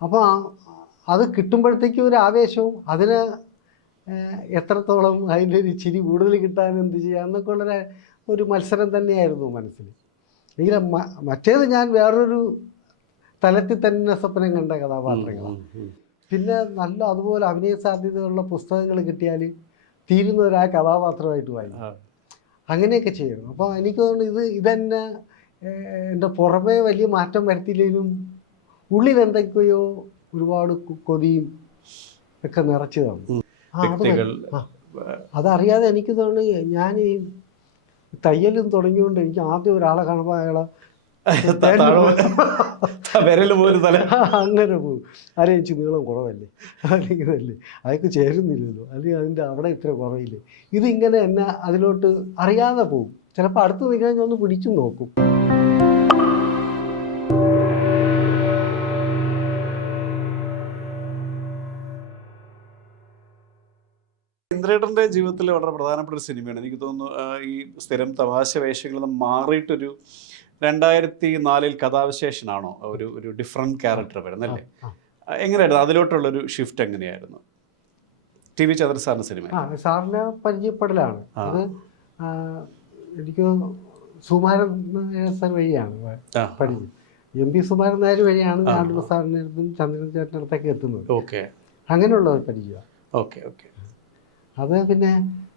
അപ്പോൾ അത് കിട്ടുമ്പോഴത്തേക്കും ഒരു ആവേശവും അതിന് എത്രത്തോളം അതിൻ്റെ ഒരു ചിരി കൂടുതൽ കിട്ടാൻ എന്ത് ചെയ്യാം എന്നൊക്കെ ഉള്ളൊരു ഒരു മത്സരം തന്നെയായിരുന്നു മനസ്സിൽ. എങ്കിലും മറ്റേത് ഞാൻ വേറൊരു തലത്തിൽ തന്നെ സ്വപ്നം കണ്ട കഥാപാത്രങ്ങളാണ്. പിന്നെ നല്ല അതുപോലെ അഭിനയ സാധ്യതയുള്ള പുസ്തകങ്ങൾ കിട്ടിയാൽ തീരുന്നവരാ കഥാപാത്രമായിട്ട് വായിക്കും, അങ്ങനെയൊക്കെ ചെയ്യണം. അപ്പോൾ എനിക്ക് തോന്നുന്നു ഇതെന്നെ എൻ്റെ പുറമേ വലിയ മാറ്റം വരുത്തിയില്ലെങ്കിലും ഉള്ളിൽ എന്തൊക്കെയോ ഒരുപാട് കൊതിയും ഒക്കെ നിറച്ചതാണ്. അതറിയാതെ എനിക്ക് തോന്നുന്നു ഞാൻ ഈ തയ്യലും തുടങ്ങിയോണ്ട് എനിക്ക് ആദ്യം ഒരാളെ കാണുമ്പോൾ അയാളെ അങ്ങനെ പോകും. ആരെയിച്ച് നീളം കുറവല്ലേ, അല്ലെങ്കിൽ അല്ലേ അതൊക്കെ ചേരുന്നില്ലല്ലോ, അല്ലെങ്കിൽ അതിൻ്റെ അവിടെ ഇത്ര കുറവില്ലേ, ഇതിങ്ങനെ എന്നെ അതിലോട്ട് അറിയാതെ പോകും. ചിലപ്പോൾ അടുത്ത് നിൽക്കാൻ ഒന്ന് പിടിച്ചു നോക്കും. ഇന്ദ്രേട്ടൻ്റെ ജീവിതത്തിൽ വളരെ പ്രധാനപ്പെട്ട ഒരു സിനിമയാണ് എനിക്ക് തോന്നുന്നു. ഈ സ്ഥിരം തമാശ വേഷങ്ങളിൽ നിന്ന് മാറിയിട്ടൊരു 2004 കഥാവിശേഷനാണോ ഒരു ഡിഫറെൻറ്റ് ക്യാരക്ടർ വരുന്നല്ലേ? എങ്ങനെയായിരുന്നു അതിലോട്ടുള്ളൊരു ഷിഫ്റ്റ്? എങ്ങനെയായിരുന്നു ടി വി ചന്ദ്രൻ സാറിൻ്റെ സിനിമ? സാറിനെ പരിചയപ്പെടലാണ് അത്. എനിക്ക് സുകുമാരൻ സാർ വഴിയാണ് പഠിച്ചത്. MP സുകുമാരൻ നായർ വഴിയാണ് നാട്ടിൽ സാറിൻ്റെ അടുത്തും ചന്ദ്രൻ ചേട്ടൻ്റെ അടുത്തൊക്കെ എത്തുന്നത്. ഓക്കെ, അങ്ങനെയുള്ള ഒരു പരിചയമാണ്. Okay okay. അത് പിന്നെ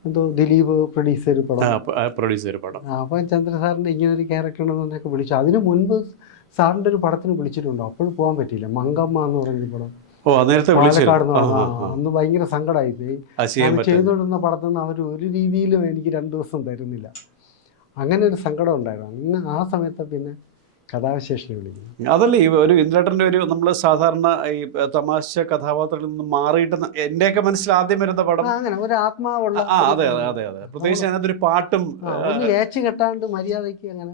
എന്തോ ദിലീപ് പ്രൊഡ്യൂസർ പടം. അപ്പം ചന്ദ്രൻ സാറിൻ്റെ ഇങ്ങനൊരു ക്യാരക്ടർ ഉണ്ടെന്നൊക്കെ വിളിച്ചു. അതിന് മുൻപ് സാറിൻ്റെ ഒരു പടത്തിന് വിളിച്ചിട്ടുണ്ടോ, അപ്പോഴും പോകാൻ പറ്റിയില്ല. മങ്കമ്മ എന്ന് പറയുന്ന പടം പാലക്കാട് നിന്ന്. അന്ന് ഭയങ്കര സങ്കടമായിപ്പോയി. ചെയ്തുകൊണ്ടിരുന്ന പടത്തിൽ നിന്ന് അവർ ഒരു രീതിയിലും എനിക്ക് 2 ദിവസം തരുന്നില്ല. അങ്ങനെ ഒരു സങ്കടം ഉണ്ടായിരുന്നു. അന്ന് ആ സമയത്ത് പിന്നെ കഥാവിശേഷനെ വിളിക്കുന്നു. അതല്ലേ ഒരു ഇന്ദ്രേട്ടൻ്റെ ഒരു നമ്മൾ സാധാരണ ഈ തമാശ കഥാപാത്രത്തിൽ നിന്ന് മാറിയിട്ട് എന്റെയൊക്കെ മനസ്സിൽ ആദ്യം വരുന്ന പടം അങ്ങനെ ഒരു ആത്മാവുള്ള. അതെ അതെ അതെ അതെ. പ്രത്യേകിച്ച് അതിനകത്തൊരു പാട്ടും ഏച്ച് കെട്ടാണ്ട് മര്യാദയ്ക്ക് അങ്ങനെ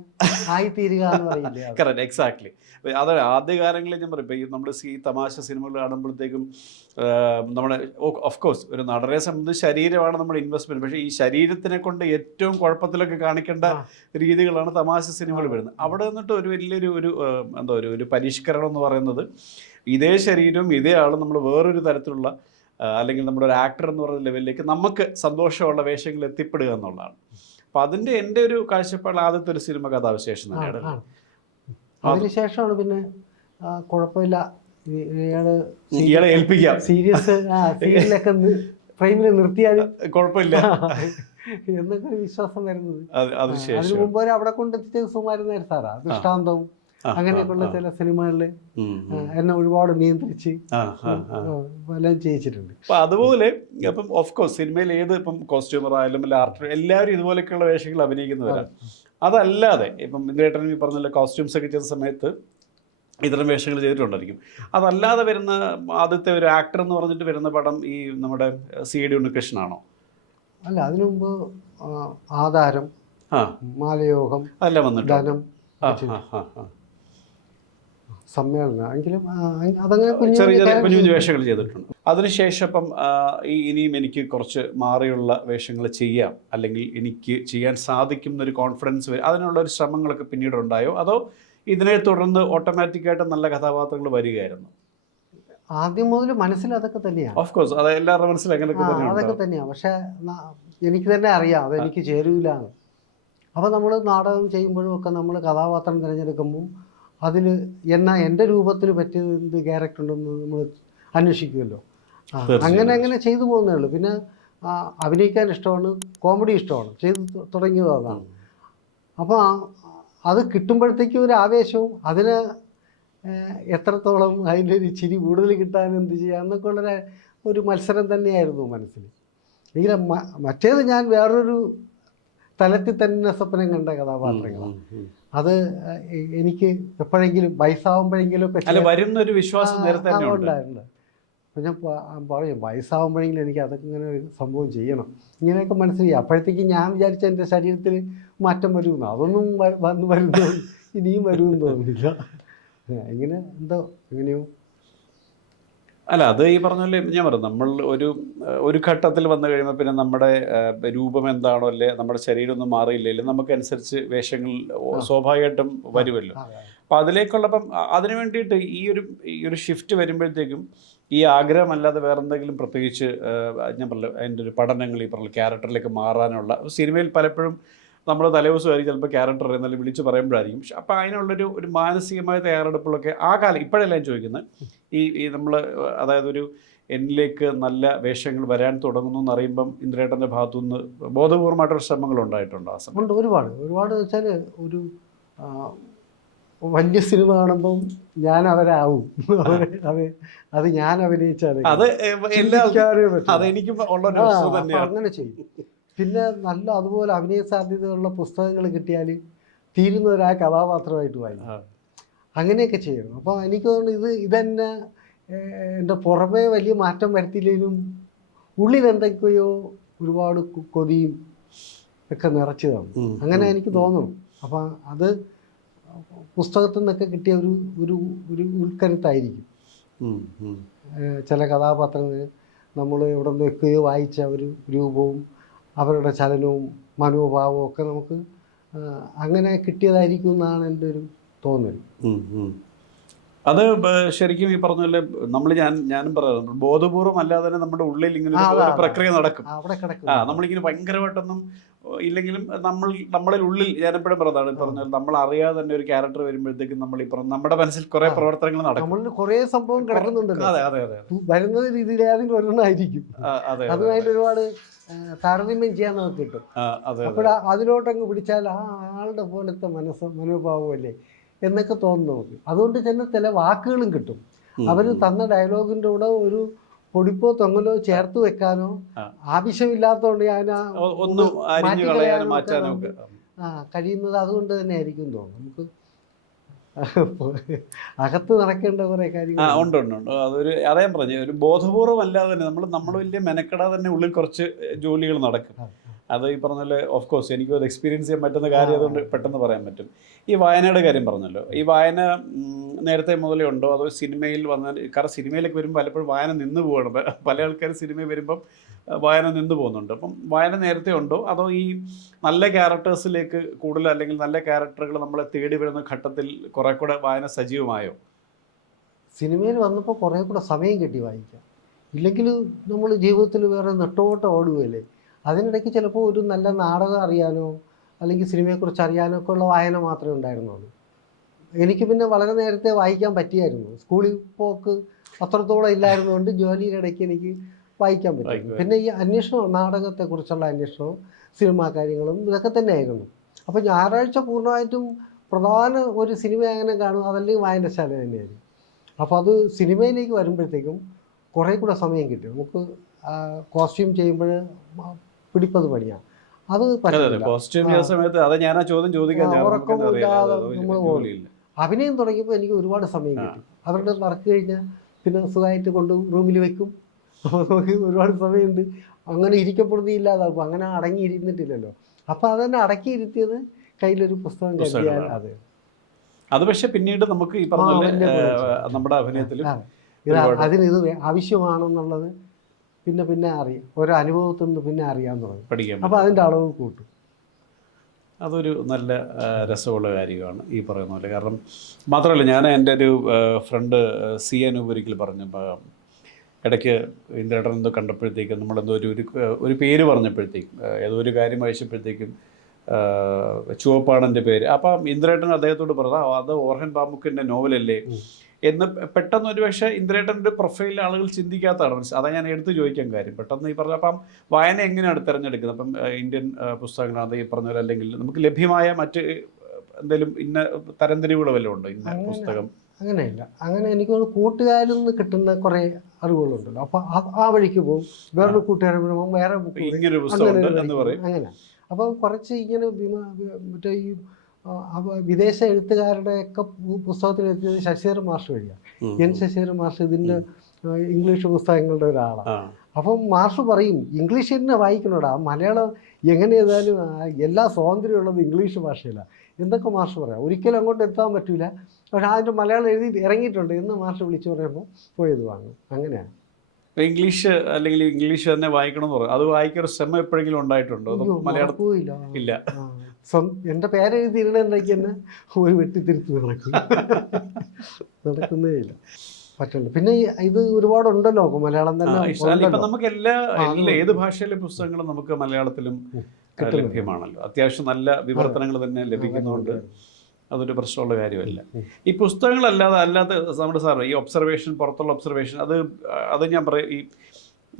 ആയിത്തീരുക എന്ന് പറയില്ലേ. Correct, exactly. അതെ, ആദ്യകാലങ്ങളിൽ ഞാൻ പറയും, ഈ നമ്മൾ ഈ തമാശ സിനിമകൾ കാണുമ്പോഴത്തേക്കും നമ്മുടെ ഓഫ് കോഴ്സ് ഒരു നടനെ സംബന്ധിച്ച് ശരീരമാണ് നമ്മുടെ ഇൻവെസ്റ്റ്മെന്റ്. പക്ഷേ ഈ ശരീരത്തിനെ കൊണ്ട് ഏറ്റവും കുഴപ്പത്തിലൊക്കെ കാണിക്കേണ്ട രീതികളാണ് തമാശ സിനിമകൾ വരുന്നത്. അവിടെ നിന്നിട്ട് ഒരു വലിയൊരു എന്താ ഒരു പരിഷ്കരണം എന്ന് പറയുന്നത്, ഇതേ ശരീരവും ഇതേ ആളും നമ്മൾ വേറൊരു തരത്തിലുള്ള അല്ലെങ്കിൽ നമ്മുടെ ഒരു ആക്ടർ എന്ന് പറയുന്ന ലെവലിലേക്ക് നമുക്ക് സന്തോഷമുള്ള വേഷങ്ങളിൽ എത്തിപ്പെടുക എന്നുള്ളതാണ്. അപ്പം അതിൻ്റെ എൻ്റെ ഒരു കാഴ്ചപ്പാട് ആദ്യത്തെ ഒരു സിനിമ കഥാവിശേഷം തന്നെയാണ്. അതിനുശേഷമാണ് പിന്നെ കുഴപ്പമില്ല ഇയാളെ ഏൽപ്പിക്കാം, സീരിയസ് സീരിയലൊക്കെ ഫ്രെയിമിൽ നിർത്തിയാലും കുഴപ്പമില്ല എന്നൊക്കെ ഒരു വിശ്വാസം വരുന്നത്. അതിന് മുമ്പ് അവിടെ കൊണ്ടെത്തിച്ചത് സുകുമാരൻ നായർ സാറാ. ദൃഷ്ടാന്തവും അങ്ങനെയൊക്കെയുള്ള ചില സിനിമകളിൽ എന്നെ ഒരുപാട് നിയന്ത്രിച്ച് എല്ലാം ചെയ്യിച്ചിട്ടുണ്ട്. അപ്പം അതുപോലെ ഇപ്പം ഓഫ് കോഴ്സ് സിനിമയിൽ ഏത് ഇപ്പം കോസ്റ്റ്യൂമർ ആയാലും അല്ല ആർട്ടർ എല്ലാവരും ഇതുപോലെയൊക്കെയുള്ള വേഷങ്ങൾ അഭിനയിക്കുന്നവരാണ്. അതല്ലാതെ ഇപ്പം ഇന്ദ്രേട്ടൻ ഈ പറഞ്ഞ കോസ്റ്റ്യൂംസ് ഒക്കെ ചെയ്ത സമയത്ത് ഇത്തരം വേഷങ്ങൾ ചെയ്തിട്ടുണ്ടായിരിക്കും. അതല്ലാതെ വരുന്ന ആദ്യത്തെ ഒരു ആക്ടർ എന്ന് പറഞ്ഞിട്ട് വരുന്ന പടം ഈ നമ്മുടെ CD ഉണ്ണികൃഷ്ണനാണോ? അല്ല, അതിനു മുമ്പ് ആധാരം, മാലയോഗം, അതെല്ലാം വന്നിട്ട് ധനം, സമ്മേളനം, എങ്കിലും അതങ്ങനെ ചെറിയ ചെറിയ കുഞ്ഞു കുഞ്ഞു വേഷങ്ങൾ ചെയ്തിട്ടുണ്ട്. അതിനുശേഷം ഇപ്പം ഇനിയും എനിക്ക് കുറച്ച് മാറിയുള്ള വേഷങ്ങൾ ചെയ്യാം, അല്ലെങ്കിൽ എനിക്ക് ചെയ്യാൻ സാധിക്കും എന്നൊരു കോൺഫിഡൻസ് വരും, അതിനുള്ള ഒരു ശ്രമങ്ങളൊക്കെ പിന്നീട് ഉണ്ടായോ, അതോ ഇതിനെ തുടർന്ന് ഓട്ടോമാറ്റിക്കായിട്ട് നല്ല കഥാപാത്രങ്ങൾ വരികയായിരുന്നു? ആദ്യം മുതൽ മനസ്സിൽ അതൊക്കെ തന്നെയാണ്. ഓഫ് കോഴ്സ് അത് എല്ലാവരുടെ മനസ്സിൽ അതൊക്കെ തന്നെയാണ്. പക്ഷെ എനിക്ക് തന്നെ അറിയാം അതെനിക്ക് ചേരൂല. അപ്പോൾ നമ്മൾ നാടകം ചെയ്യുമ്പോഴും ഒക്കെ നമ്മൾ കഥാപാത്രം തിരഞ്ഞെടുക്കുമ്പോൾ അതിൽ എൻ്റെ രൂപത്തിൽ പറ്റിയ എന്ത് ക്യാരക്ടർ ഉണ്ടെന്ന് നമ്മൾ അന്വേഷിക്കുമല്ലോ. അങ്ങനെ ചെയ്തു പോകുന്നേ ഉള്ളൂ. പിന്നെ അഭിനയിക്കാൻ ഇഷ്ടമാണ്, കോമഡി ഇഷ്ടമാണ്, ചെയ്ത് തുടങ്ങിയത് അതാണ്. അപ്പോൾ അത് കിട്ടുമ്പോഴത്തേക്കും ഒരു ആവേശവും അതിന് എത്രത്തോളം അതിൻ്റെ ഒരു ചിരി കൂടുതൽ കിട്ടാൻ എന്ത് ചെയ്യാം എന്നൊക്കെ ഉള്ളൊരു ഒരു മത്സരം തന്നെയായിരുന്നു മനസ്സിൽ. എങ്കിലും മറ്റേത് ഞാൻ വേറൊരു തലത്തിൽ തന്നെ സ്വപ്നം കണ്ട കഥാപാത്രങ്ങളാണ്. അത് എനിക്ക് എപ്പോഴെങ്കിലും വയസ്സാവുമ്പോഴെങ്കിലും ഒക്കെ വരുന്നൊരു വിശ്വാസം ഉണ്ടായിട്ടുണ്ട്. അപ്പം ഞാൻ പറയും വയസ്സാവുമ്പോഴെങ്കിലും എനിക്ക് അതൊക്കെ ഇങ്ങനെ ഒരു സംഭവം ചെയ്യണം, ഇങ്ങനെയൊക്കെ മനസ്സിലായി. അപ്പോഴത്തേക്ക് ഞാൻ വിചാരിച്ച എൻ്റെ ശരീരത്തിൽ മാറ്റം വരുമെന്ന്, അതൊന്നും വരുന്നു ഇനിയും വരുമെന്ന് തോന്നുന്നില്ല. ഇങ്ങനെ എങ്ങനെയോ അല്ല, അത് ഈ പറഞ്ഞ പോലെ ഞാൻ പറഞ്ഞു, നമ്മൾ ഒരു ഘട്ടത്തിൽ വന്നു കഴിയുമ്പോൾ പിന്നെ നമ്മുടെ രൂപം എന്താണോ അല്ലേ നമ്മുടെ ശരീരം ഒന്നും മാറിയില്ലെങ്കിൽ നമുക്കനുസരിച്ച് വേഷങ്ങൾ സ്വാഭാവികമായിട്ടും വരുമല്ലോ. അപ്പോൾ അതിലേക്കുള്ള അപ്പം അതിന് വേണ്ടിയിട്ട് ഈ ഒരു ഷിഫ്റ്റ് വരുമ്പോഴത്തേക്കും ഈ ആഗ്രഹമല്ലാതെ വേറെ എന്തെങ്കിലും പ്രത്യേകിച്ച് ഞാൻ പറഞ്ഞ അതിൻ്റെ ഒരു പഠനങ്ങൾ ഈ പറഞ്ഞ ക്യാരക്ടറിലേക്ക് മാറാനുള്ള സിനിമയിൽ പലപ്പോഴും നമ്മൾ തലേദിവസമായിരിക്കും ചിലപ്പോൾ ക്യാരക്ടർ എന്നാലും വിളിച്ച് പറയുമ്പോഴായിരിക്കും. പക്ഷെ അപ്പോൾ അതിനുള്ളൊരു മാനസികമായ തയ്യാറെടുപ്പുകളൊക്കെ ആ കാലം ഇപ്പോഴല്ല ഞാൻ ചോദിക്കുന്നത്, ഈ നമ്മൾ അതായത് ഒരു എന്നിലേക്ക് നല്ല വേഷങ്ങൾ വരാൻ തുടങ്ങുന്നു എന്നറിയുമ്പം ഇന്ദ്രേട്ടൻ്റെ ഭാഗത്തുനിന്ന് ബോധപൂർവമായിട്ടൊരു ശ്രമങ്ങൾ ഉണ്ടായിട്ടുണ്ടോ ആ സമയം? ഉണ്ട്, ഒരുപാട് വെച്ചാൽ ഒരു വലിയ സിനിമ കാണുമ്പം ഞാൻ അവരാവും. അത് ഞാൻ അഭിനയിച്ചാൽ അത് അതെനിക്കും ഉള്ളൊരു പ്രശ്നം തന്നെയാണ്. അങ്ങനെ ചെയ്യും. പിന്നെ നല്ല അതുപോലെ അഭിനയ സാധ്യതയുള്ള പുസ്തകങ്ങൾ കിട്ടിയാൽ തീരുന്ന ഒരു ആ കഥാപാത്രമായിട്ട് വായിക്കും. അങ്ങനെയൊക്കെ ചെയ്യണം. അപ്പോൾ എനിക്ക് തോന്നുന്നു ഇതെന്നെ എൻ്റെ പുറമേ വലിയ മാറ്റം വരുത്തിയില്ലെങ്കിലും ഉള്ളിൽ എന്തൊക്കെയോ ഒരുപാട് കൊതിയും ഒക്കെ നിറച്ചതാണ്. അങ്ങനെ എനിക്ക് തോന്നുന്നു. അപ്പം അത് പുസ്തകത്തിൽ നിന്നൊക്കെ കിട്ടിയ ഒരു ഉൾക്കരുത്തായിരിക്കും. ചില കഥാപാത്രങ്ങൾ നമ്മൾ എവിടെ നിന്നൊക്കെയോ വായിച്ച ഒരു രൂപവും അവരുടെ ചലനവും മനോഭാവവും ഒക്കെ നമുക്ക് അങ്ങനെ കിട്ടിയതായിരിക്കും എന്നാണ് എൻ്റെ ഒരു തോന്നൽ. അത് ശരിക്കും ഈ പറഞ്ഞ പോലെ ഞാനും പറയാറുണ്ട്, ബോധപൂർവം അല്ലാതെ തന്നെ നമ്മുടെ ഉള്ളിൽ ഇങ്ങനെ ഒരു പ്രക്രിയ നടക്കും. നമ്മളിങ്ങനെ ഭയങ്കരമായിട്ടൊന്നും ഇല്ലെങ്കിലും നമ്മളിൽ ഉള്ളിൽ ഞാനെപ്പോഴും പറഞ്ഞതാണ് പറഞ്ഞാൽ നമ്മൾ അറിയാതെ തന്നെ ഒരു ക്യാരക്ടർ വരുമ്പോഴത്തേക്കും നമ്മൾ ഈ പറഞ്ഞ നമ്മുടെ മനസ്സിൽ കുറെ പ്രവർത്തനങ്ങൾ നടക്കും, കുറെ സംഭവം കിടക്കുന്നുണ്ട്. അതെ അതെ അതെ വരുന്ന രീതിയിൽ ഏതെങ്കിലും ഒരെണ്ണമായിരിക്കും. അതുമായിട്ട് ഒരുപാട് താരതമ്യം ചെയ്യാൻ നമുക്ക് കിട്ടും. അപ്പോൾ അതിലോട്ടങ്ങ് പിടിച്ചാൽ ആ ആളുടെ പോലത്തെ മനോഭാവമല്ലേ എന്നൊക്കെ തോന്നും നമുക്ക്. അതുകൊണ്ട് തന്നെ ചില വാക്കുകളും കിട്ടും. അവർ തന്ന ഡയലോഗിൻ്റെ കൂടെ ഒരു പൊടിപ്പോ തൊങ്ങലോ ചേർത്ത് വെക്കാനോ ആവശ്യമില്ലാത്തതുകൊണ്ട് ഞാൻ കഴിയുന്നത് അതുകൊണ്ട് തന്നെ ആയിരിക്കും തോന്നുന്നു. നമുക്ക് അകത്ത് നടക്കേണ്ട കുറെ കാര്യങ്ങൾ ഉണ്ട്. അതേ പറഞ്ഞു, ഒരു ബോധപൂർവം അല്ലാതെ തന്നെ നമ്മൾ വലിയ മെനക്കെടാതെ തന്നെ ഉള്ളിൽ കുറച്ച് ജോലികൾ നടക്കും. അത് ഈ പറഞ്ഞ പോലെ ഓഫ് കോഴ്സ് എനിക്കും അത് എക്സ്പീരിയൻസ് ചെയ്യാൻ പറ്റുന്ന കാര്യം, അതുകൊണ്ട് പെട്ടെന്ന് പറയാൻ പറ്റും. ഈ വായനയുടെ കാര്യം പറഞ്ഞല്ലോ, ഈ വായന നേരത്തെ മുതലേ ഉണ്ടോ അതോ സിനിമയിൽ വന്നാൽ? കാരണം സിനിമയിലേക്ക് വരുമ്പോൾ പലപ്പോഴും വായന നിന്ന് പോവാണ്. പല ആൾക്കാരും സിനിമയിൽ വരുമ്പം വായന നിന്ന് പോകുന്നുണ്ട്. അപ്പം വായന നേരത്തെ ഉണ്ടോ അതോ ഈ നല്ല ക്യാരക്ടേഴ്സിലേക്ക് കൂടുതൽ, അല്ലെങ്കിൽ നല്ല ക്യാരക്ടറുകൾ നമ്മളെ തേടി വരുന്ന ഘട്ടത്തിൽ കുറെ കൂടെ വായന സജീവമായോ? സിനിമയിൽ വന്നപ്പോൾ കുറേ കൂടെ സമയം കിട്ടി വായിക്കാം. ഇല്ലെങ്കിൽ നമ്മൾ ജീവിതത്തിൽ വേറെ നെട്ടോട്ടം ഓടുകയല്ലേ. അതിനിടയ്ക്ക് ചിലപ്പോൾ ഒരു നല്ല നാടകം അറിയാനോ അല്ലെങ്കിൽ സിനിമയെക്കുറിച്ച് അറിയാനോ ഒക്കെ ഉള്ള വായന മാത്രമേ ഉണ്ടായിരുന്നുള്ളൂ. എനിക്ക് പിന്നെ വളരെ നേരത്തെ വായിക്കാൻ പറ്റിയായിരുന്നു. സ്കൂളിൽ പോക്ക് അത്രത്തോളം ഇല്ലായിരുന്നുകൊണ്ട് ജോലിയുടെ ഇടയ്ക്ക് എനിക്ക് വായിക്കാൻ പറ്റും. പിന്നെ ഈ അന്വേഷണം, നാടകത്തെക്കുറിച്ചുള്ള അന്വേഷണവും സിനിമാ കാര്യങ്ങളും ഇതൊക്കെ തന്നെയായിരുന്നു. അപ്പോൾ ഞായറാഴ്ച പൂർണ്ണമായിട്ടും പ്രധാന ഒരു സിനിമ അങ്ങനെ കാണും, അതല്ലെങ്കിൽ വായനശാല തന്നെയായിരുന്നു. അപ്പോൾ അത് സിനിമയിലേക്ക് വരുമ്പോഴത്തേക്കും കുറേ കൂടെ സമയം കിട്ടും. നമുക്ക് കോസ്റ്റ്യൂം ചെയ്യുമ്പോൾ പിടിപ്പത് പണിയാണ്. അത് ഉറക്കമില്ലാതെ നമ്മൾ പോകും. അഭിനയം തുടങ്ങിയപ്പോൾ എനിക്ക് ഒരുപാട് സമയം കിട്ടി. അവരുടെ വർക്ക് കഴിഞ്ഞാൽ പിന്നെ സുഖമായിട്ട് കൊണ്ട് റൂമിൽ വെക്കും. അപ്പോൾ നമുക്ക് ഒരുപാട് സമയമുണ്ട്. അങ്ങനെ ഇരിക്കപ്പെടുന്നില്ലാതാകും. അങ്ങനെ അടങ്ങിയിരുന്നിട്ടില്ലല്ലോ. അപ്പോൾ അതന്നെ അടക്കിയിരുത്തിയത് കയ്യിലൊരു പുസ്തകം കരുതിയാൽ അത് പക്ഷെ പിന്നീട് നമുക്ക് ഈ പറഞ്ഞ നമ്മുടെ അഭിനയത്തിൽ അതിനിത് ആവശ്യമാണെന്നുള്ളത് പിന്നെ അറിയാം. ഓരോ അനുഭവത്തിൽ നിന്ന് പിന്നെ അറിയാൻ തുടങ്ങി. പഠിക്കാം. അപ്പോൾ അതിൻ്റെ അളവ് കൂട്ടും. അതൊരു നല്ല രസമുള്ള കാര്യമാണ് ഈ പറയുന്ന പോലെ. കാരണം മാത്രമല്ല, ഞാൻ എൻ്റെ ഒരു ഫ്രണ്ട് സി അനൂപ് ഒരിക്കൽ പറഞ്ഞു, ഇടയ്ക്ക് ഇന്ദ്രേട്ടൻ എന്തോ കണ്ടപ്പോഴത്തേക്കും നമ്മളെന്തോ ഒരു പേര് പറഞ്ഞപ്പോഴത്തേക്കും ഏതോ ഒരു കാര്യം വായിച്ചപ്പോഴത്തേക്കും ചുവപ്പാടൻ്റെ പേര്. അപ്പം ഇന്ദ്രേട്ടൻ അദ്ദേഹത്തോട് പറഞ്ഞാൽ അത് ഓർഹൻ പാമുക്കിൻ്റെ നോവലല്ലേ എന്ന്. പെട്ടെന്ന് ഒരു പക്ഷേ ഇന്ദ്രേട്ടൻ്റെ പ്രൊഫൈലിൽ ആളുകൾ ചിന്തിക്കാത്തതാണ്. അതാ ഞാൻ എടുത്ത് ചോദിക്കാൻ കാര്യം. പെട്ടെന്ന് ഈ പറഞ്ഞ അപ്പം വായന എങ്ങനെയാണ് തിരഞ്ഞെടുക്കുന്നത്? അപ്പം ഇന്ത്യൻ പുസ്തകങ്ങളാണ് ഈ പറഞ്ഞ പോലെ, അല്ലെങ്കിൽ നമുക്ക് ലഭ്യമായ മറ്റ് എന്തെങ്കിലും ഇന്ന തരംതിരിവുകൾ വല്ലതും ഉണ്ടോ ഇന്ന പുസ്തകം? അങ്ങനെയില്ല. അങ്ങനെ എനിക്ക് കൂട്ടുകാരിൽ നിന്ന് കിട്ടുന്ന കുറേ അറിവുകളുണ്ടല്ലോ. അപ്പോൾ ആ വഴിക്ക് പോകും. വേറൊരു കൂട്ടുകാരൻ വരുമ്പോൾ വേറെ ഇങ്ങനൊരു പുസ്തകം എന്ന് പറയും. അങ്ങനെ അപ്പോൾ കുറച്ച് ഇങ്ങനെ മറ്റേ ഈ വിദേശ എഴുത്തുകാരുടെയൊക്കെ പുസ്തകത്തിലെത്തിയത് ശശിധരൻ മാഷ് വഴിയാണ്. എൻ ശശിധരൻ മാഷ് ഇതിൻ്റെ ഇംഗ്ലീഷ് പുസ്തകങ്ങളുടെ ഒരാളാണ്. അപ്പം മാഷ് പറയും ഇംഗ്ലീഷ് തന്നെ വായിക്കണോടാ, മലയാളം എങ്ങനെ ചെയ്താലും എല്ലാ സ്വാതന്ത്ര്യമുള്ളത് ഇംഗ്ലീഷ് ഭാഷയിലാണ് എന്തൊക്കെ മാഷ് പറയാം. ഒരിക്കലും അങ്ങോട്ട് എത്താൻ പറ്റില്ല, പക്ഷെ അതിൻ്റെ മലയാളം എഴുതി ഇറങ്ങിയിട്ടുണ്ട് എന്ന് മാഷ് വിളിച്ചു പറയുമ്പോൾ പോയത് വാങ്ങും. അങ്ങനെയാണ്. ഇംഗ്ലീഷ് അല്ലെങ്കിൽ ഇംഗ്ലീഷ് തന്നെ വായിക്കണം എന്ന് പറയും. അത് വായിക്കൊരു ശ്രമം എപ്പോഴെങ്കിലും ഉണ്ടായിട്ടുണ്ടോ? മലയാളം ഇല്ല. എൻ്റെ പേരെഴുതിയിരുന്നെങ്കിൽ തന്നെ ഒരു വെട്ടിത്തിരുത്ത് നടക്കുന്നേ ഇല്ല, പറ്റില്ല. പിന്നെ ഇത് ഒരുപാടുണ്ടല്ലോ മലയാളം തന്നെ ഇപ്പം നമുക്ക് എല്ലാ ഏത് ഭാഷയിലെ പുസ്തകങ്ങളും നമുക്ക് മലയാളത്തിലും ലഭ്യമാണല്ലോ. അത്യാവശ്യം നല്ല വിവർത്തനങ്ങൾ തന്നെ ലഭിക്കുന്നതുകൊണ്ട് അതൊരു പ്രശ്നമുള്ള കാര്യമല്ല. ഈ പുസ്തകങ്ങളല്ലാതെ നമ്മുടെ സാറ് ഈ ഒബ്സർവേഷൻ, പുറത്തുള്ള ഒബ്സർവേഷൻ, അത് ഞാൻ പറയും, ഈ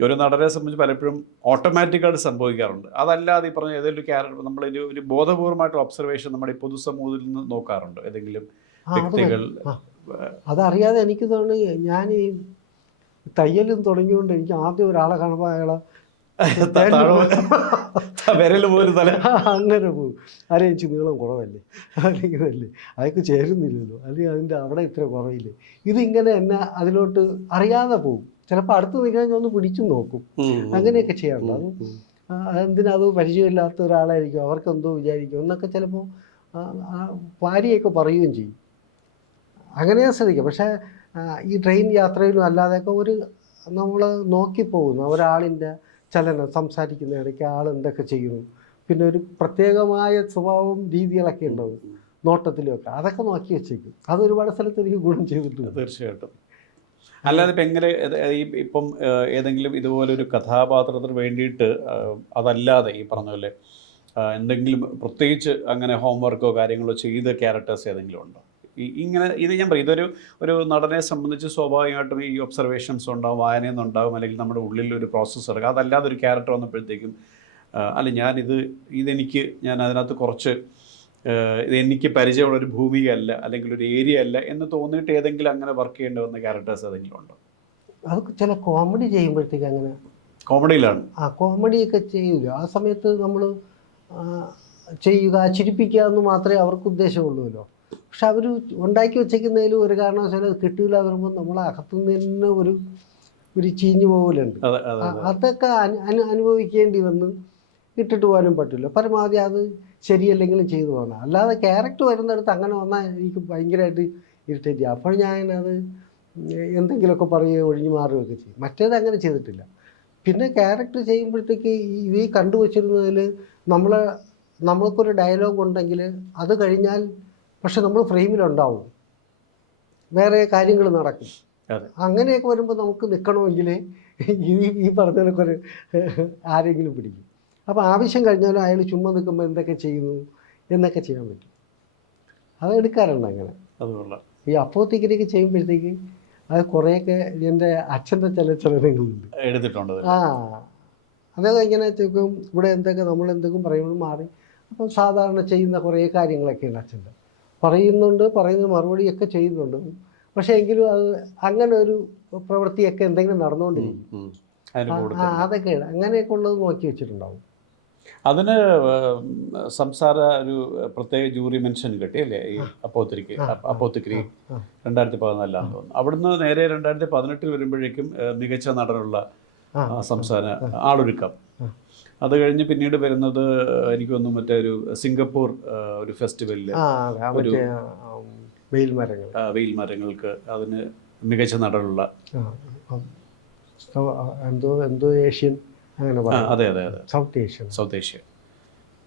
ഒരു നടനെ സംബന്ധിച്ച് പലപ്പോഴും ഓട്ടോമാറ്റിക്കായിട്ട് സംഭവിക്കാറുണ്ട്. അതല്ലാതെ ഈ പറഞ്ഞ ഏതെങ്കിലും ക്യാരക്ടർ ഒരു ബോധപൂർവമായിട്ടുള്ള ഒബ്സർവേഷൻ നമ്മുടെ ഈ പൊതുസമൂഹത്തിൽ നിന്ന് നോക്കാറുണ്ട് ഏതെങ്കിലും വ്യക്തികൾ? അതറിയാതെ എനിക്ക് തോന്നുന്നു, ഞാൻ ഈ തയ്യലും തുടങ്ങിയോണ്ട് എനിക്ക് ആദ്യം ഒരാളെ കാണുമ്പോൾ അയാളെ വിരൽ പോലും തല അങ്ങനെ പോകും. ആരെയും നീളം കുറവല്ലേ, അല്ലെങ്കിൽ അല്ലേ അതൊക്കെ ചേരുന്നില്ലല്ലോ, അല്ലെങ്കിൽ അതിൻ്റെ അവിടെ ഇത്ര കുറവില്ലേ, ഇതിങ്ങനെ എന്നെ അതിലോട്ട് അറിയാതെ പോകും. ചിലപ്പോൾ അടുത്ത് നിൽക്കാൻ ഒന്ന് പിടിച്ചു നോക്കും, അങ്ങനെയൊക്കെ ചെയ്യാറുണ്ട്. അതെന്തിനത് പരിചയമില്ലാത്ത ഒരാളായിരിക്കും, അവർക്കെന്തോ വിചാരിക്കും എന്നൊക്കെ ചിലപ്പോൾ ഭാര്യയൊക്കെ പറയുകയും ചെയ്യും. അങ്ങനെ ശ്രദ്ധിക്കുക. പക്ഷേ ഈ ട്രെയിൻ യാത്രയിലും അല്ലാതെയൊക്കെ നമ്മൾ നോക്കിപ്പോകുന്ന ഒരാളിൻ്റെ ചലനം, സംസാരിക്കുന്ന ഇടയ്ക്ക് ആൾ എന്തൊക്കെ ചെയ്യുന്നു, പിന്നെ ഒരു പ്രത്യേകമായ സ്വഭാവം രീതികളൊക്കെ ഉണ്ടാവും നോട്ടത്തിലുമൊക്കെ, അതൊക്കെ നോക്കി വെച്ചേക്കും. അത് ഒരുപാട് സ്ഥലത്ത് എനിക്ക് ഗുണം ചെയ്തിട്ടുണ്ട്. തീർച്ചയായിട്ടും. അല്ലാതെ ഇപ്പം എങ്ങനെ ഇപ്പം ഏതെങ്കിലും ഇതുപോലൊരു കഥാപാത്രത്തിന് വേണ്ടിയിട്ട് അതല്ലാതെ ഈ പറഞ്ഞ പോലെ എന്തെങ്കിലും പ്രത്യേകിച്ച് അങ്ങനെ ഹോംവർക്കോ കാര്യങ്ങളോ ചെയ്ത ക്യാരക്ടേഴ്സ് ഏതെങ്കിലും ഉണ്ടോ? ഇത് ഞാൻ പറയും, ഒരു നടനെ സംബന്ധിച്ച് സ്വാഭാവികമായിട്ടും ഈ ഒബ്സർവേഷൻസ് ഉണ്ടാവും, വായനയെന്നുണ്ടാവും, അല്ലെങ്കിൽ നമ്മുടെ ഉള്ളിലൊരു പ്രോസസ്സ് എടുക്കുക. അതല്ലാതെ ഒരു ക്യാരക്ടർ വന്നപ്പോഴത്തേക്കും ഞാൻ അതിനകത്ത് കുറച്ച് ഇതെനിക്ക് പരിചയമുള്ളൊരു ഭൂമികയല്ല അല്ലെങ്കിൽ ഒരു ഏരിയ അല്ല എന്ന് തോന്നിയിട്ട് ഏതെങ്കിലും അങ്ങനെ വർക്ക് ചെയ്യേണ്ടി വന്ന ക്യാരക്ടേഴ്സ് ഏതെങ്കിലും ഉണ്ടോ? അതൊക്കെ ചില കോമഡി ചെയ്യുമ്പോഴത്തേക്ക് അങ്ങനെ കോമഡിയിലാണ്. കോമഡിയൊക്കെ ചെയ്യില്ല. ആ സമയത്ത് നമ്മൾ ചെയ്യുക, ചിരിപ്പിക്കുക എന്ന് മാത്രമേ അവർക്ക് ഉദ്ദേശമുള്ളൂല്ലോ. പക്ഷെ അവർ ഉണ്ടാക്കി വെച്ചേക്കുന്നതിലും ഒരു കാരണവശാലും അത് കിട്ടില്ല വരുമ്പോൾ നമ്മളെ അകത്തുനിന്ന് തന്നെ ഒരു ചീഞ്ഞു പോകലുണ്ട്. അതൊക്കെ അനുഭവിക്കേണ്ടി വന്ന് ഇട്ടിട്ട് പോകാനും പറ്റില്ല. പരമാവധി അത് ശരിയല്ലെങ്കിലും ചെയ്തു പോകണം. അല്ലാതെ ക്യാരക്ടർ വരുന്നിടത്ത് അങ്ങനെ വന്നാൽ എനിക്ക് ഭയങ്കരമായിട്ട് ഇറിറ്റേറ്റ് ചെയ്യും. അപ്പോൾ ഞാനത് എന്തെങ്കിലുമൊക്കെ പറയുകയോ ഒഴിഞ്ഞു മാറുകയൊക്കെ ചെയ്യും. മറ്റേത് അങ്ങനെ ചെയ്തിട്ടില്ല. പിന്നെ ക്യാരക്ടർ ചെയ്യുമ്പോഴത്തേക്ക് ഈ കണ്ടുവച്ചിരുന്നതിൽ നമ്മൾക്കൊരു ഡയലോഗ് ഉണ്ടെങ്കിൽ അത് കഴിഞ്ഞാൽ പക്ഷെ നമ്മൾ ഫ്രെയിമിലുണ്ടാവും, വേറെ കാര്യങ്ങൾ നടക്കും. അങ്ങനെയൊക്കെ വരുമ്പോൾ നമുക്ക് നിൽക്കണമെങ്കിൽ ഈ പറഞ്ഞതിനൊക്കെ ആരെങ്കിലും പിടിക്കും. അപ്പോൾ ആവശ്യം കഴിഞ്ഞാലും അയാൾ ചുമ്മാ നിൽക്കുമ്പോൾ എന്തൊക്കെ ചെയ്യുന്നു എന്നൊക്കെ ചെയ്യാൻ പറ്റും. അത് എടുക്കാറുണ്ട് അങ്ങനെ. ഈ അപ്പോത്തിക്കരിയൊക്കെ ചെയ്യുമ്പോഴത്തേക്ക് അത് കുറേയൊക്കെ എൻ്റെ അച്ഛൻ്റെ ചില ചലനങ്ങളുണ്ട് എടുത്തിട്ടുണ്ട്. അതൊക്കെ ഇങ്ങനെ വെച്ചേക്കും. ഇവിടെ നമ്മളെന്തൊക്കെ പറയുമ്പോൾ മാറി. അപ്പം സാധാരണ ചെയ്യുന്ന കുറേ കാര്യങ്ങളൊക്കെയാണ് അച്ഛൻ്റെ. പറയുന്ന മറുപടിയൊക്കെ ചെയ്യുന്നുണ്ട്. പക്ഷേ എങ്കിലും അത് അങ്ങനെ ഒരു പ്രവൃത്തിയൊക്കെ എന്തെങ്കിലും നടന്നുകൊണ്ടിരിക്കും. അതൊക്കെയാണ് അങ്ങനെയൊക്കെ ഉള്ളത് നോക്കി വെച്ചിട്ടുണ്ടാവും. അതിന് സംസാര ഒരു പ്രത്യേക ജൂറി മെൻഷൻ കിട്ടി അല്ലേ ഈ അപ്പോത്തിക്രി 2014 തോന്നുന്നു. അവിടുന്ന് നേരെ 2018 വരുമ്പോഴേക്കും മികച്ച നടനുള്ള സംസ്ഥാന ആളൊരുക്കം. അത് കഴിഞ്ഞ് പിന്നീട് വരുന്നത് എനിക്ക് തോന്നുന്നു മറ്റേ ഒരു സിംഗപ്പൂർ ഒരു ഫെസ്റ്റിവലിൽ വെയിൽ മരങ്ങൾക്ക് അതിന് മികച്ച നടനുള്ള ഏഷ്യൻ, അതെ സൗത്ത് ഏഷ്യ.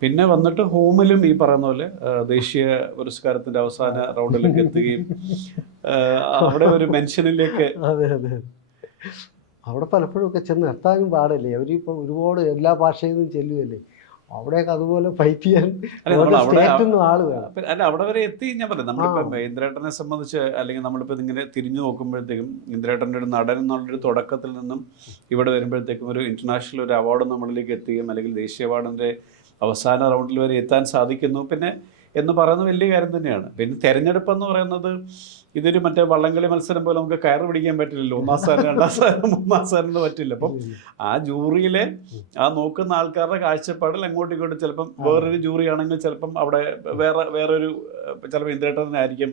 പിന്നെ വന്നിട്ട് ഹോമിലും ഈ പറയുന്ന പോലെ ദേശീയ പുരസ്കാരത്തിന്റെ അവസാന റൗണ്ടിലേക്ക് എത്തുകയും അവിടെ ഒരു മെൻഷനിലേക്ക് അവിടെ പലപ്പോഴും ഒക്കെ ചെന്ന് എത്താനും പാടില്ലേ. അവരിപ്പോൾ ഒരുപാട് എല്ലാ ഭാഷയിൽ നിന്നും ചെല്ലുകയല്ലേ. അവിടെയൊക്കെ അതുപോലെ ഫൈറ്റ് ചെയ്യാൻ ആള് വേണം. അല്ല, അവിടെ വരെ എത്തി. ഞാൻ പറയാം, നമ്മളിപ്പോൾ ഇന്ദ്രേട്ടനെ സംബന്ധിച്ച് അല്ലെങ്കിൽ നമ്മളിപ്പോൾ ഇങ്ങനെ തിരിഞ്ഞു നോക്കുമ്പോഴത്തേക്കും ഇന്ദ്രേട്ടൻ്റെ ഒരു നടൻ എന്നുള്ളൊരു തുടക്കത്തിൽ നിന്നും ഇവിടെ വരുമ്പോഴത്തേക്കും ഒരു ഇൻ്റർനാഷണൽ ഒരു അവാർഡ് നമ്മളിലേക്ക് എത്തുകയും അല്ലെങ്കിൽ ദേശീയ അവാർഡിൻ്റെ അവസാന റൗണ്ടിൽ വരെ എത്താൻ സാധിക്കുന്നു പിന്നെ എന്ന് പറയുന്നത് വലിയ കാര്യം തന്നെയാണ്. പിന്നെ തെരഞ്ഞെടുപ്പ് എന്ന് പറയുന്നത് ഇതൊരു മറ്റേ വള്ളംകളി മത്സരം പോലെ നമുക്ക് കയറ് പിടിക്കാൻ പറ്റില്ലല്ലോ. 1ാം സ്ഥാനം 2ാം സ്ഥാനം 3ാം സ്ഥാനം എന്ന് പറ്റില്ല. അപ്പം ആ ജൂറിയിലെ ആ നോക്കുന്ന ആൾക്കാരുടെ കാഴ്ചപ്പാടിൽ അങ്ങോട്ടും ഇങ്ങോട്ടും ചിലപ്പം വേറൊരു ജൂറി ആണെങ്കിൽ ചിലപ്പം അവിടെ വേറൊരു ചിലപ്പോൾ ഇന്ദ്രേട്ടനായിരിക്കും.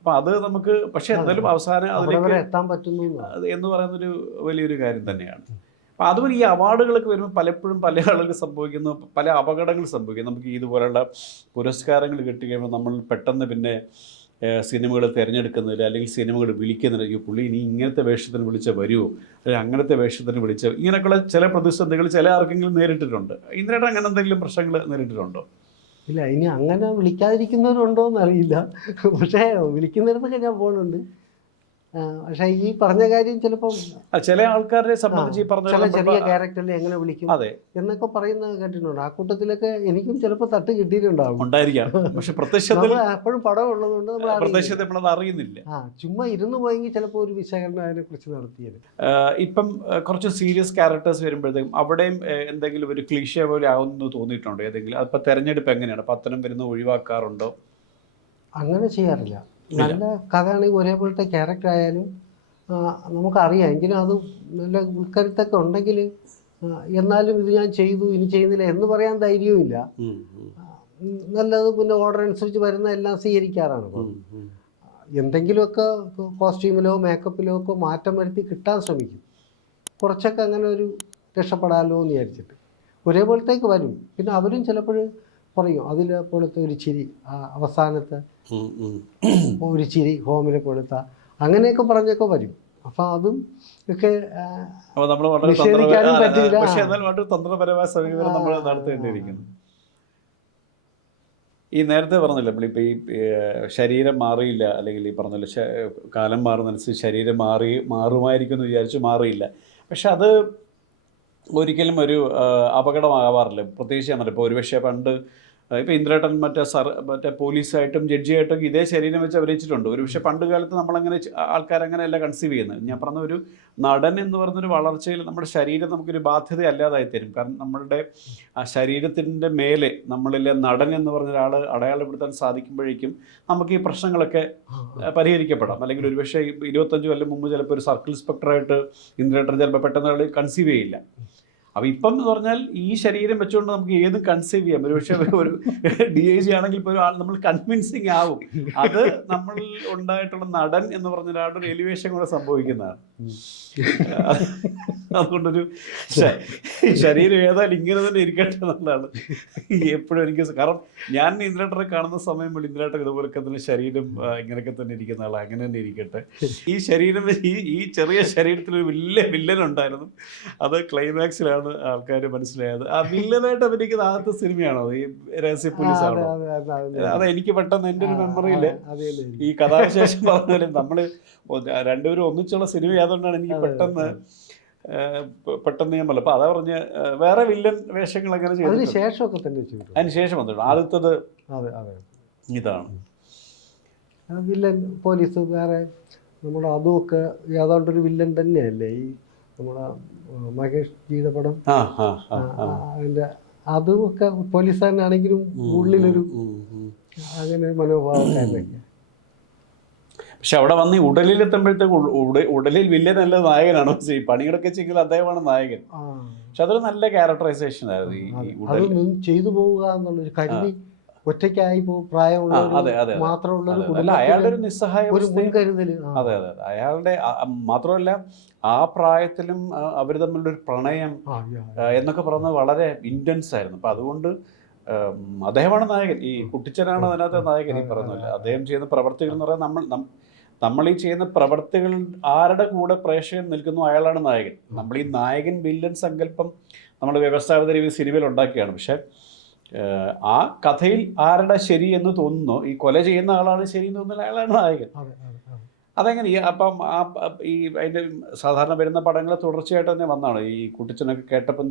അപ്പം അത് നമുക്ക് പക്ഷേ എന്തായാലും അവസാനം അതിലേക്ക് എത്താൻ പറ്റുന്നു എന്ന് പറയുന്നൊരു വലിയൊരു കാര്യം തന്നെയാണ്. അപ്പം അതുപോലെ ഈ അവാർഡുകളൊക്കെ വരുമ്പോൾ പലപ്പോഴും പല ആളുകൾക്ക് സംഭവിക്കുന്ന പല അപകടങ്ങൾ സംഭവിക്കും. നമുക്ക് ഇതുപോലുള്ള പുരസ്കാരങ്ങൾ കിട്ടുകയുമ്പോൾ നമ്മൾ പെട്ടെന്ന് പിന്നെ സിനിമകൾ തിരഞ്ഞെടുക്കുന്നതിൽ അല്ലെങ്കിൽ സിനിമകൾ വിളിക്കുന്നതിൽ പുള്ളി ഇനി ഇങ്ങനത്തെ വേഷത്തിന് വിളിച്ച വരുമോ അല്ലെങ്കിൽ അങ്ങനത്തെ വേഷത്തിന് വിളിച്ച ഇങ്ങനെയൊക്കെയുള്ള ചില പ്രതിസന്ധികൾ ചില ആർക്കെങ്കിലും നേരിട്ടിട്ടുണ്ട്. ഇന്ദ്രേട്ടൻ അങ്ങനെ എന്തെങ്കിലും പ്രശ്നങ്ങൾ നേരിട്ടിട്ടുണ്ടോ? ഇല്ല, ഇനി അങ്ങനെ വിളിക്കാതിരിക്കുന്നവരുണ്ടോ എന്നറിയില്ല. പക്ഷേ വിളിക്കുന്നിടത്തൊക്കെ ഞാൻ പോകുന്നുണ്ട്. പക്ഷേ ഈ പറഞ്ഞ കാര്യം ചിലപ്പം ചില ആൾക്കാരെ സംബന്ധിച്ച് ഈ പറഞ്ഞ ചില ചെറിയ ക്യാരക്ടറിൽ എങ്ങനെ വിളിക്കും അതെ എന്നൊക്കെ പറയുന്നത് കേട്ടിട്ടുണ്ട്. ആ കൂട്ടത്തിലൊക്കെ എനിക്കും ചിലപ്പോൾ തട്ട് കിട്ടിയിട്ടുണ്ടാവും. ഉണ്ടായിരിക്കാം. പക്ഷെ പ്രത്യക്ഷത്തിൽ എപ്പോഴും പടം ഉള്ളതുകൊണ്ട് നമ്മൾ പ്രത്യക്ഷത്തിൽ നമ്മളത് അറിയുന്നില്ല. ചുമ്മാ ഇരുന്ന് പോയെങ്കിൽ ചിലപ്പോൾ ഒരു വിശകലനം അതിനെക്കുറിച്ച് നടത്തിയത്. ഇപ്പം കുറച്ച് സീരിയസ് ക്യാരക്ടേഴ്സ് വരുമ്പോഴത്തേക്കും അവിടെയും എന്തെങ്കിലും ഒരു ക്ലീഷേ പോലെ ആവുമെന്ന് തോന്നിയിട്ടുണ്ടോ ഏതെങ്കിലും? അതിപ്പോൾ തെരഞ്ഞെടുപ്പ് എങ്ങനെയാണ്? പത്തനം വരുന്നത് ഒഴിവാക്കാറുണ്ടോ? അങ്ങനെ ചെയ്യാറില്ല. നല്ല കഥയാണെങ്കിൽ ഒരേപോലത്തെ ക്യാരക്ടർ ആയാലും നമുക്കറിയാം. എങ്കിലും അത് നല്ല ഉൾക്കരുത്തൊക്കെ ഉണ്ടെങ്കിൽ എന്നാലും ഇത് ഞാൻ ചെയ്തു ഇനി ചെയ്യുന്നില്ല എന്ന് പറയാൻ ധൈര്യവും ഇല്ല. നല്ലത് പിന്നെ ഓർഡർ അനുസരിച്ച് വരുന്ന എല്ലാം സ്വീകരിക്കാറാണ്. എന്തെങ്കിലുമൊക്കെ കോസ്റ്റ്യൂമിലോ മേക്കപ്പിലോ ഒക്കെ മാറ്റം വരുത്തി കിട്ടാൻ ശ്രമിക്കും. കുറച്ചൊക്കെ അങ്ങനെ ഒരു രക്ഷപ്പെടാമല്ലോ എന്ന് വിചാരിച്ചിട്ട് ഒരേപോലത്തേക്ക് വരും. പിന്നെ അവരും ചിലപ്പോൾ പറയും അതിലെ പോലത്തെ ഒരു ചിരി, അവസാനത്തെ ഒരു ചിരി ഹോമിലെ പോലത്തെ, അങ്ങനെയൊക്കെ പറഞ്ഞൊക്കെ വരും. അപ്പം അതും ഒക്കെ നിഷേധിക്കാനും പറ്റില്ല. പക്ഷേ എന്നാൽ വളരെ തന്ത്രപരമായ സമീപനം നമ്മൾ നടത്തേണ്ടിയിരിക്കുന്നു. ഈ നേരത്തെ പറഞ്ഞില്ല നമ്മളിപ്പോൾ ഈ ശരീരം മാറിയില്ല, അല്ലെങ്കിൽ ഈ പറഞ്ഞില്ല കാലം മാറുന്നതനുസരിച്ച് ശരീരം മാറുമായിരിക്കും എന്ന് വിചാരിച്ച് മാറിയില്ല. പക്ഷെ അത് ഒരിക്കലും ഒരു അപകടമാകാറില്ല. പ്രത്യേകിച്ച് ഞാൻ ഇപ്പോൾ ഒരുപക്ഷെ പണ്ട് ഇപ്പോൾ ഇന്ദ്രേട്ടൻ മറ്റേ പോലീസായിട്ടും ജഡ്ജിയായിട്ടും ഇതേ ശരീരം വെച്ച് അഭിനയിച്ചിട്ടുണ്ട്. ഒരുപക്ഷെ പണ്ട് കാലത്ത് നമ്മളങ്ങനെ ആൾക്കാരങ്ങനെയല്ല കൺസീവ് ചെയ്യുന്നത്. ഞാൻ പറഞ്ഞ ഒരു നടൻ എന്ന് പറഞ്ഞൊരു വളർച്ചയിൽ നമ്മുടെ ശരീരം നമുക്കൊരു ബാധ്യത അല്ലാതായി തരും. കാരണം നമ്മളുടെ ആ ശരീരത്തിൻ്റെ മേലെ നമ്മളിലെ നടൻ എന്ന് പറഞ്ഞ ഒരാൾ അടയാളപ്പെടുത്താൻ സാധിക്കുമ്പോഴേക്കും നമുക്ക് ഈ പ്രശ്നങ്ങളൊക്കെ പരിഹരിക്കപ്പെടാം. അല്ലെങ്കിൽ ഒരുപക്ഷെ 25 കൊല്ലം മുമ്പ് ചിലപ്പോൾ ഒരു സർക്കിൾ ഇൻസ്പെക്ടറായിട്ട് ഇന്ദ്രേട്ടൻ ചിലപ്പോൾ പെട്ടെന്ന് ആൾ കൺസീവ് ചെയ്യില്ല. അപ്പോൾ ഇപ്പം എന്ന് പറഞ്ഞാൽ ഈ ശരീരം വെച്ചുകൊണ്ട് നമുക്ക് ഏതും കൺസീവ് ചെയ്യാം. ഒരുപക്ഷെ ഒരു DIG ആണെങ്കിൽ ഇപ്പോൾ ഒരു ആൾ നമ്മൾ കൺവിൻസിങ് ആവും. അത് നമ്മൾ ഉണ്ടായിട്ടുള്ള നടൻ എന്ന് പറഞ്ഞ ഒരാളുടെ ഒരു എലിവേഷൻ കൂടെ സംഭവിക്കുന്നതാണ്. അതുകൊണ്ടൊരു ശരീരം ഏതായാലും ഇങ്ങനെ തന്നെ ഇരിക്കട്ടെ എന്നുള്ളതാണ് എപ്പോഴും എനിക്ക്. കാരണം ഞാൻ ഇന്ദ്രേട്ടനെ കാണുന്ന സമയം പോലെ ഇന്ദ്രേട്ടൻ ഇതുപോലൊക്കെ തന്നെ ശരീരം ഇങ്ങനെയൊക്കെ തന്നെ ഇരിക്കുന്ന ആളാണ്. അങ്ങനെ തന്നെ ഇരിക്കട്ടെ. ഈ ശരീരം ഈ ചെറിയ ശരീരത്തിലൊരു വലിയ വില്ലൻ ഉണ്ടായിരുന്നു. അത് ക്ലൈമാക്സിലാണ് ആൾക്കാർ മനസ്സിലായത്. ആ വില്ലനായിട്ട് അഭിനയിക്കുന്ന ആദ്യത്തെ സിനിമയാണോ ഈ രഹസ്യ പോലീസ് ആണോ? അത് എനിക്ക് പെട്ടെന്ന് എൻ്റെ ഒരു മെമ്മറിയിൽ ഈ കഥാവിശേഷം പറഞ്ഞാലും നമ്മൾ രണ്ടുപേരും ഒന്നിച്ചുള്ള സിനിമ ആയതുകൊണ്ടാണ് എനിക്ക് പെട്ടെന്ന് ഞാൻ പറഞ്ഞു. അപ്പോൾ അതാ പറഞ്ഞ വേറെ വില്ലൻ വേഷങ്ങൾ അങ്ങനെ ചെയ്തു. അതിന് ശേഷം വന്നിട്ടുണ്ട്. ആദ്യത്തത് ഇതാണ് വില്ലൻ പോലീസ്. വേറെ നമ്മുടെ അതുമൊക്കെ ഏതാണ്ടൊരു വില്ലൻ തന്നെയല്ലേ ഈ നമ്മുടെ മഹേഷ് ജിയുടെ പടം. അതിൻ്റെ അതുമൊക്കെ പോലീസുകാരനാണെങ്കിലും ഉള്ളിലൊരു അങ്ങനെ ഒരു മനോഭാവക്കാരനൊക്കെ. പക്ഷെ അവിടെ വന്ന് ഈ ഉടലിലെത്തുമ്പോഴത്തേക്ക് ഉടലിൽ വില്ലനല്ല നായകനാണ്. പണികളൊക്കെ ചെയ്യെങ്കിൽ അദ്ദേഹമാണ് നായകൻ. പക്ഷെ അതൊരു നല്ല ക്യാരക്ടറൈസേഷൻ ആയിരുന്നു. ചെയ്തു പോവുക എന്നുള്ളൊരു കരുതി ഒറ്റയ്ക്കായി പ്രായമുള്ള മാത്രമുള്ള അയാളുടെ ഒരു നിസ്സഹായ ഒരു മുൻകരുതൽ. അതെ അതെ അയാളുടെ മാത്രമല്ല ആ പ്രായത്തിലും അവർ തമ്മിലുള്ള ഒരു പ്രണയം എന്നൊക്കെ പറയുന്നത് വളരെ ഇൻറ്റൻസ് ആയിരുന്നു. അപ്പം അതുകൊണ്ട് അദ്ദേഹമാണ് നായകൻ. ഈ കുട്ടിച്ചനാണ് അതിനകത്ത് നായകൻ. ഈ പറയുന്നില്ല അദ്ദേഹം ചെയ്യുന്ന പ്രവർത്തികൾ എന്ന് പറയുന്നത് നമ്മൾ ഈ ചെയ്യുന്ന പ്രവർത്തികൾ ആരുടെ കൂടെ പ്രേക്ഷകൻ നിൽക്കുന്നു അയാളാണ് നായകൻ. നമ്മൾ ഈ നായകൻ വില്ലൻ സങ്കല്പം നമ്മൾ വ്യവസ്ഥാപിത രീതി സിനിമയിൽ ഉണ്ടാക്കിയാണ്. പക്ഷെ ആ കഥയിൽ ആരുടെ ശരി എന്ന് തോന്നുന്നോ, ഈ കൊല ചെയ്യുന്ന ആളാണ് ശരി എന്ന് തോന്നുന്നത് അയാളാണ് നായകൻ. അതെങ്ങനെ അപ്പം ഈ അതിൻ്റെ സാധാരണ വരുന്ന പടങ്ങൾ തുടർച്ചയായിട്ട് തന്നെ വന്നാണ് ഈ കുട്ടിച്ചനൊക്കെ കേട്ടപ്പോൾ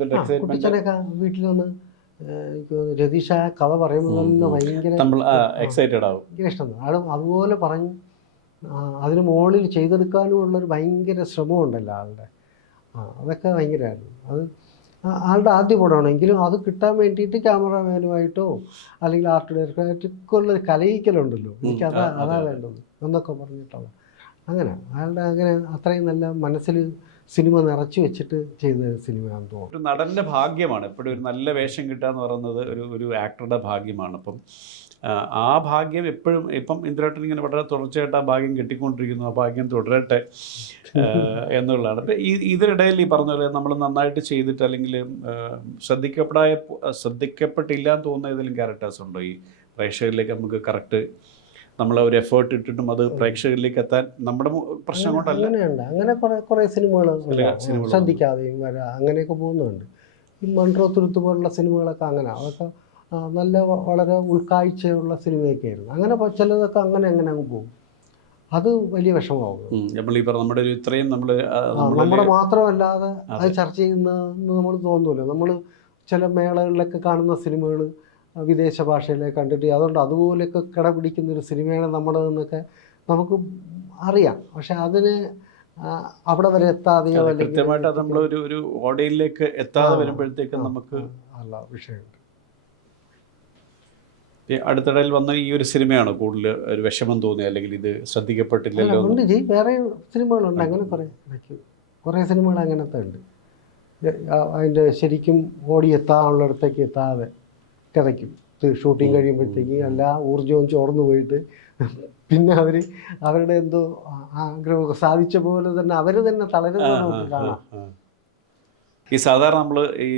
വീട്ടിൽ വന്ന് രതീഷ കഥ പറയുമ്പോൾ തന്നെ ഭയങ്കര എക്സൈറ്റഡ് ആവും, ഇഷ്ടമാണ്. അതുപോലെ പറഞ്ഞു അതിന് മുകളിൽ ചെയ്തെടുക്കാനുമുള്ളൊരു ഭയങ്കര ശ്രമമുണ്ടല്ലോ ആളുടെ. അതൊക്കെ ഭയങ്കരമായിരുന്നു. അത് ആളുടെ ആദ്യ പടമാണെങ്കിലും അത് കിട്ടാൻ വേണ്ടിയിട്ട് ക്യാമറാമാനുമായിട്ടോ അല്ലെങ്കിൽ ആർട്ട് ഡയറക്ടറായിട്ടൊക്കെ ഉള്ളൊരു കലയിക്കലുണ്ടല്ലോ. അതാ വേണ്ടത് എന്നൊക്കെ പറഞ്ഞിട്ടുള്ള അങ്ങനെ അയാളുടെ അങ്ങനെ അത്രയും നല്ല മനസ്സിൽ സിനിമ നിറച്ചു വെച്ചിട്ട് ചെയ്ത സിനിമയാണെന്ന് തോന്നുന്നു. ഒരു നടൻ്റെ ഭാഗ്യമാണ് എപ്പോഴും ഒരു നല്ല വേഷം കിട്ടുക എന്ന് പറയുന്നത് ഒരു ആക്ടറുടെ ഭാഗ്യമാണ്. അപ്പം ആ ഭാഗ്യം എപ്പോഴും ഇപ്പം ഇന്ദ്രേട്ടൻ ഇങ്ങനെ വളരെ തുടർച്ചയായിട്ട് ആ ഭാഗ്യം കിട്ടിക്കൊണ്ടിരിക്കുന്നു. ആ ഭാഗ്യം തുടരട്ടെ എന്നുള്ളതാണ്. അപ്പം ഇതിനിടയിൽ ഈ പറഞ്ഞ പോലെ നമ്മൾ നന്നായിട്ട് ചെയ്തിട്ട് അല്ലെങ്കിൽ ശ്രദ്ധിക്കപ്പെട്ടില്ല എന്ന് തോന്നുന്ന ഏതെങ്കിലും ക്യാരക്ടേഴ്സ് ഉണ്ടോ ഈ പ്രേക്ഷകരിലേക്ക് നമുക്ക് കറക്റ്റ് നമ്മളെ ഒരു എഫേർട്ട് ഇട്ടിട്ടും അത് പ്രേക്ഷകരിലേക്ക് എത്താൻ നമ്മുടെ പ്രശ്നം കൊണ്ടല്ല? അങ്ങനെയുണ്ട്. അങ്ങനെ കുറേ സിനിമകൾ ശ്രദ്ധിക്കാതെയും വരാം അങ്ങനെയൊക്കെ പോകുന്നുണ്ട്. ഈ മൺട്രോ തുരുത്ത് പോലുള്ള സിനിമകളൊക്കെ അങ്ങനെ അതൊക്കെ നല്ല വളരെ ഉൾക്കാഴ്ചയുള്ള സിനിമയൊക്കെ ആയിരുന്നു. അങ്ങനെ ചിലതൊക്കെ അങ്ങനെ അങ്ങ് പോകും. അത് വലിയ വിഷമമാകും. നമ്മളീ പറഞ്ഞ നമ്മുടെ ഒരു ഇത്രയും നമ്മൾ നമ്മുടെ മാത്രമല്ലാതെ അത് ചർച്ച ചെയ്യുന്നതെന്ന് നമ്മൾ തോന്നുമല്ലോ. നമ്മൾ ചില മേളകളിലൊക്കെ കാണുന്ന സിനിമകൾ വിദേശ ഭാഷയിലേക്ക് കണ്ടിട്ട് അതുകൊണ്ട് അതുപോലെയൊക്കെ കിടപിടിക്കുന്നൊരു സിനിമയാണ് നമ്മുടെ എന്നൊക്കെ നമുക്ക് അറിയാം. പക്ഷെ അതിന് അവിടെ വരെ എത്താതെയോ അല്ലെങ്കിൽ കൃത്യമായിട്ട് നമ്മൾ ഒരു ഓഡിയൻസിലേക്ക് എത്താതെ വരുമ്പോഴത്തേക്കും നമുക്ക് അല്ല വിഷയമുണ്ട്. അടുത്തിടയിൽ വന്ന ഈ ഒരു സിനിമയാണോ കൂടുതൽ ഒരു വിഷമം തോന്നി, അല്ലെങ്കിൽ ഇത് ശ്രദ്ധിക്കപ്പെട്ടില്ലല്ലോ? ഉണ്ട് ജി, വേറെ സിനിമകളുണ്ട് അങ്ങനെ കുറേ സിനിമകൾ അങ്ങനത്തെ ഉണ്ട്. അതിൻ്റെ ശരിക്കും ഓടിയെത്താനുള്ളിടത്തേക്ക് എത്താതെ കിതയ്ക്കും. ഷൂട്ടിങ് കഴിയുമ്പോഴത്തേക്ക് എല്ലാ ഊർജവും ചോർന്നു പോയിട്ട് പിന്നെ അവരുടെ എന്തോ ആഗ്രഹമൊക്കെ സാധിച്ച പോലെ തന്നെ അവർ തന്നെ തളരുന്നത് നമുക്ക് കാണാം. ഈ സാധാരണ നമ്മൾ ഈ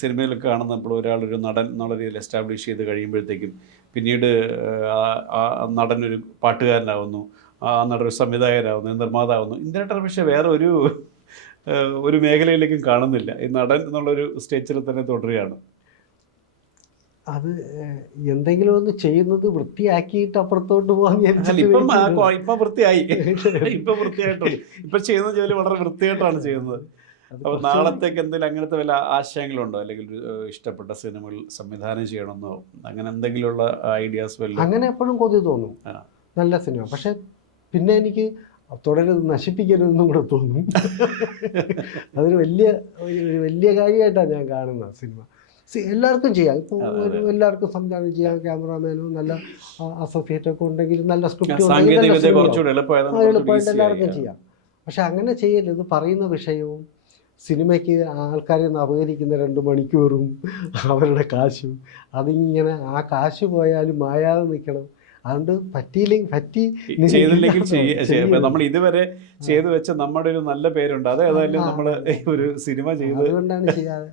സിനിമയിലൊക്കെ കാണുന്ന നമ്മൾ ഒരാളൊരു നടൻ എന്നുള്ള രീതിയിൽ എസ്റ്റാബ്ലിഷ് ചെയ്ത് കഴിയുമ്പോഴത്തേക്കും പിന്നീട് ആ നടനൊരു പാട്ടുകാരനാവുന്നു, ആ നടനൊരു സംവിധായകനാവുന്നു, നിർമ്മാതാവുന്നു. ഇന്ത്യനായിട്ട് പക്ഷേ വേറെ ഒരു മേഖലയിലേക്കും കാണുന്നില്ല. ഈ നടൻ എന്നുള്ളൊരു സ്റ്റേജിൽ തന്നെ തുടരുകയാണ്. അത് എന്തെങ്കിലും ഒന്ന് ചെയ്യുന്നത് വൃത്തിയാക്കിയിട്ട് അപ്പുറത്തോട്ട് പോകാൻ ഇപ്പം വൃത്തിയായി, ഇപ്പം വൃത്തിയായിട്ടുണ്ട്. ഇപ്പം ചെയ്യുന്ന ജോലി വളരെ വൃത്തിയായിട്ടാണ് ചെയ്യുന്നത്. അപ്പോൾ നാളത്തേക്ക് എന്തെങ്കിലും അങ്ങനത്തെ വല്ല ആശയങ്ങളുണ്ടോ, അല്ലെങ്കിൽ ഇഷ്ടപ്പെട്ട സിനിമകൾ സംവിധാനം ചെയ്യണമെന്നോ അങ്ങനെ എന്തെങ്കിലുമുള്ള ഐഡിയാസ് വല്ലതും? അങ്ങനെ എപ്പോഴും കൊതി തോന്നും നല്ല സിനിമ. പക്ഷെ പിന്നെ എനിക്ക് തുടരുത്, നശിപ്പിക്കരുതെന്നും കൂടെ തോന്നും. അതൊരു വലിയ കാര്യമായിട്ടാണ് ഞാൻ കാണുന്നത് സിനിമ. എല്ലാവർക്കും ചെയ്യാം. ഇപ്പോൾ എല്ലാവർക്കും സംവിധാനം ചെയ്യാം. ക്യാമറാമാനും നല്ല അസോസിയേറ്റൊക്കെ ഉണ്ടെങ്കിൽ നല്ല സ്ക്രിപ്റ്റ് എളുപ്പമായിട്ട് എല്ലാവർക്കും ചെയ്യാം. പക്ഷെ അങ്ങനെ ചെയ്യരുത്. പറയുന്ന വിഷയവും സിനിമയ്ക്ക് ആൾക്കാരെ അപകരിക്കുന്ന 2 മണിക്കൂറും അവരുടെ കാശും അതിങ്ങനെ ആ കാശ് പോയാലും മായാതെ നിൽക്കണം. അതുകൊണ്ട് ചെയ്തില്ലെങ്കിൽ നമ്മൾ ഇതുവരെ ചെയ്തു വെച്ച നമ്മുടെ ഒരു നല്ല പേരുണ്ട്. അത് ഏതായാലും നമ്മൾ ഒരു സിനിമ ചെയ്ത് അതുകൊണ്ടാണ് ചെയ്യാതെ.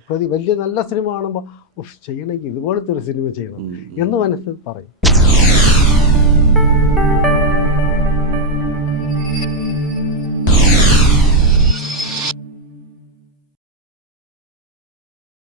ഇപ്പോൾ വലിയ നല്ല സിനിമ കാണുമ്പോൾ ചെയ്യണമെങ്കിൽ ഇതുപോലത്തെ ഒരു സിനിമ ചെയ്യണം എന്ന് മനസ്സിൽ പറയും.